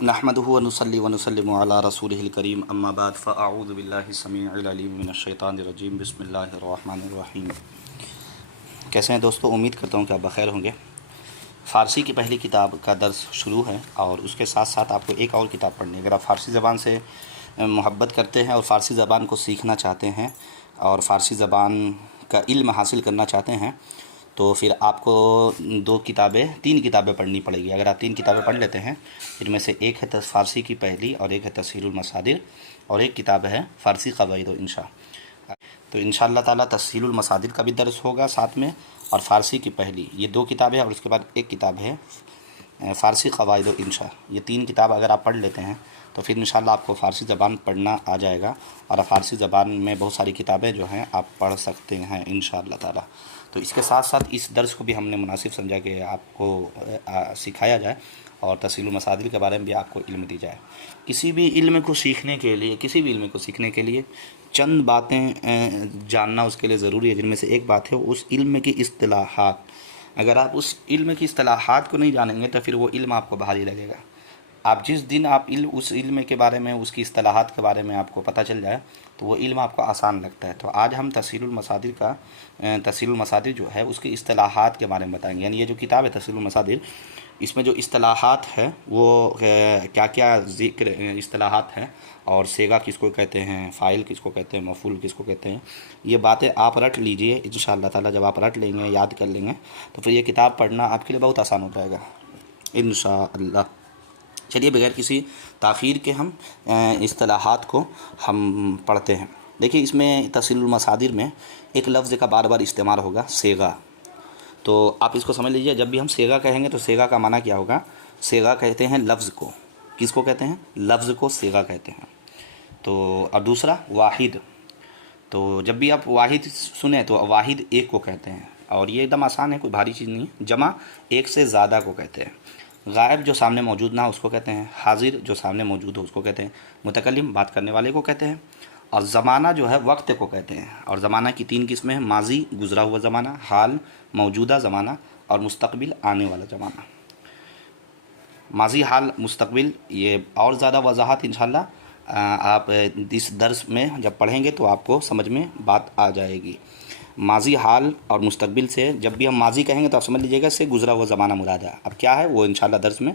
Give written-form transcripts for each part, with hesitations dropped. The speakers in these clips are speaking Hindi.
नहमदुहु व नुसल्ली व नुसल्लिमु अला रसूलिहिल करीम अम्मा बाद फ़अऊज़ु बिल्लाहि समीइल अलीम मिनश शैतानिर रजीम बिस्मिल्लाहिर रहमानिर रहीम। कैसे हैं दोस्तों, उम्मीद करता हूँ कि आप बखैर होंगे। फ़ारसी की पहली किताब का दर्स शुरू है और उसके साथ साथ आपको एक और किताब पढ़नी है। अगर आप फ़ारसी ज़बान से मोहब्बत करते हैं और फ़ारसी ज़बान को सीखना चाहते हैं और फ़ारसी ज़बान का इल्म हासिल करना चाहते हैं तो फिर आपको तीन किताबें पढ़नी पड़ेगी। अगर आप तीन किताबें पढ़ लेते हैं, इनमें से एक है फ़ारसी की पहली और एक है तस्हीलुल मसादिर और एक किताब है फ़ारसी क़वाइद व इंशा। तो इंशाअल्लाह ताला तस्हीलुल मसादिर का भी दर्स होगा साथ में, और फ़ारसी की पहली, ये दो किताबें और उसके बाद एक किताब है फ़ारसी क़वाइद व इंशा। ये तीन किताब अगर आप पढ़ लेते हैं तो फिर इंशाअल्लाह आपको फ़ारसी ज़बान पढ़ना आ जाएगा और फ़ारसी ज़बान में बहुत सारी किताबें जो हैं आप पढ़ सकते हैं इंशाअल्लाह ताला। तो इसके साथ साथ इस दर्स को भी हमने मुनासिब समझा कि आपको सिखाया जाए और तस्हीलुल मसादिर के बारे में भी आपको इल्म दी जाए। किसी भी इल्म को सीखने के लिए चंद बातें जानना उसके लिए ज़रूरी है, जिनमें से एक बात है उस इल्म की इस्तिलाहात। अगर आप उस इल्म की इस्तिलाहात को नहीं जानेंगे तो फिर वो इल्म आपको भारी लगेगा। आप जिस दिन आप उस इल्म के बारे में, उसकी इस्तिलाहात के बारे में आपको पता चल जाए तो वो इल्म आपको आसान लगता है। तो आज हम तस्हीलुल मसादिर जो है उसकी इस्तिलाहात के बारे में बताएंगे। यानी ये जो किताब है तस्हीलुल मसादिर, इसमें जो इस्तिलाहात है वो क्या क्या ज़िक्र इस्तिलाहात हैं और सेगा किसको कहते हैं, फ़ाइल किसको कहते हैं, मफ़ूल किसको कहते हैं, ये बातें आप रट लीजिए इंशाअल्लाह ताला। जब आप रट लेंगे, याद कर लेंगे तो फिर ये किताब पढ़ना आपके लिए बहुत आसान हो जाएगा इंशाअल्लाह। चलिए बगैर किसी ताख़ीर के हम इस्तिलाहात को हम पढ़ते हैं। देखिए, इसमें तस्हीलुल मसादिर में एक लफ्ज़ का बार बार इस्तेमाल होगा, सेगा। तो आप इसको समझ लीजिए, जब भी हम सेगा कहेंगे तो सेगा का माना क्या होगा। सेगा कहते हैं लफ्ज़ को, किसको कहते हैं, लफ्ज़ को सेगा कहते हैं। तो और दूसरा वाहिद, तो जब भी आप वाहिद सुने तो वाहिद एक को कहते हैं और ये एकदम आसान है, कोई भारी चीज़ नहीं है। जमा एक से ज़्यादा को कहते हैं। गायब जो सामने मौजूद ना हो उसको कहते हैं। हाजिर जो सामने मौजूद हो उसको कहते हैं। मुतकल्लिम बात करने वाले को कहते हैं। और ज़माना जो है वक्त को कहते हैं। और ज़माना की तीन किस्में हैं, माजी गुज़रा हुआ ज़माना, हाल मौजूदा ज़माना और मुस्तक़बिल आने वाला ज़माना। माजी, हाल, मुस्तक़बिल, ये और ज़्यादा वजाहत इंशाअल्लाह आप इस दर्स में जब पढ़ेंगे तो आपको समझ में बात आ जाएगी। माजी, हाल और मुस्तक़बिल से जब भी हम माजी कहेंगे तो आप समझ लीजिएगा इससे गुज़रा हुआ ज़माना मुराद है। अब क्या है वो इंशाअल्लाह दर्स में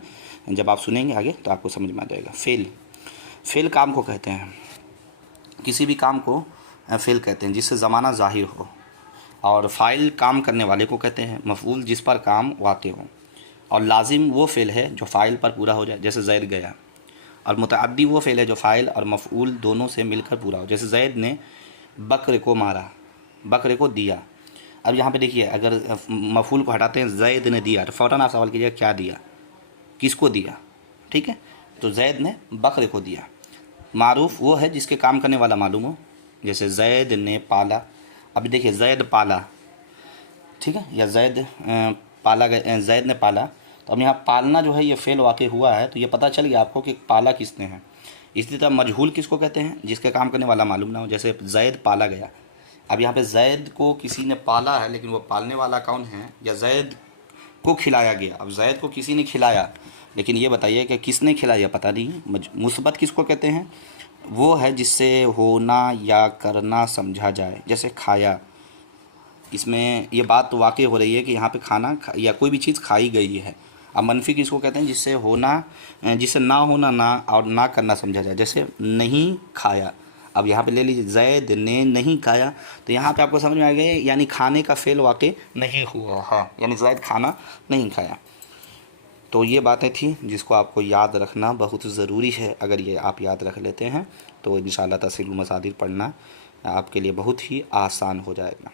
जब आप सुनेंगे आगे तो आपको समझ में आ जाएगा। फ़ेल काम को कहते हैं, किसी भी काम को फ़ेल कहते हैं जिससे ज़माना ज़ाहिर हो। और फ़ाइल काम करने वाले को कहते हैं, मफ़ऊल जिस पर काम वाक़ हो। और लाजिम वो फ़ेल है जो फ़ाइल पर पूरा हो जाए, जैसे ज़ैद गया। और मुतअद्दी वो फ़ेल है जो फ़ाइल और मफ़ऊल दोनों से मिलकर पूरा हो, जैसे ज़ैद ने बकरे को मारा, बकरे को दिया। अब यहाँ पे देखिए, अगर मफ़ऊल को हटाते हैं, ज़ैद ने दिया, तो फ़ौरन आप सवाल कीजिएगा क्या दिया, किसको दिया, ठीक है। तो ज़ैद ने बकरे को दिया। मारूफ़ वो है जिसके काम करने वाला मालूम हो, जैसे ज़ैद ने पाला। अभी देखिए ज़ैद पाला, ठीक है, या ज़ैद पाला गया, ज़ैद ने पाला। तो अब यहाँ पालना जो है ये फ़ेल वाक़ई हुआ है, तो ये पता चल गया आपको कि पाला किसने है। इसी तरह मजहूल किसको कहते हैं, जिसके काम करने वाला मालूम ना हो, जैसे ज़ैद पाला गया। अब यहाँ पे ज़ैद को किसी ने पाला है लेकिन वो पालने वाला कौन है, या ज़ैद को खिलाया गया। अब ज़ैद को किसी ने खिलाया, लेकिन ये बताइए कि किसने खिलाया पता नहीं। मुस्बत किसको कहते हैं, वो है जिससे होना या करना समझा जाए, जैसे खाया। इसमें ये बात तो वाक़ई हो रही है कि यहाँ पे खाना या कोई भी चीज़ खाई गई है। अब मनफी किसको कहते हैं, जिससे होना, जिससे ना होना ना और ना करना समझा जाए, जैसे नहीं खाया। अब यहाँ पे ले लीजिए ज़ैद ने नहीं खाया, तो यहाँ पे आपको समझ में आ गया यानी खाने का फ़ेल वाक़ई नहीं हुआ, हाँ, यानी ज़ैद खाना नहीं खाया। तो ये बातें थी जिसको आपको याद रखना बहुत ज़रूरी है। अगर ये आप याद रख लेते हैं तो इंशाअल्लाह तस्हीलुल मसादिर पढ़ना आपके लिए बहुत ही आसान हो जाएगा।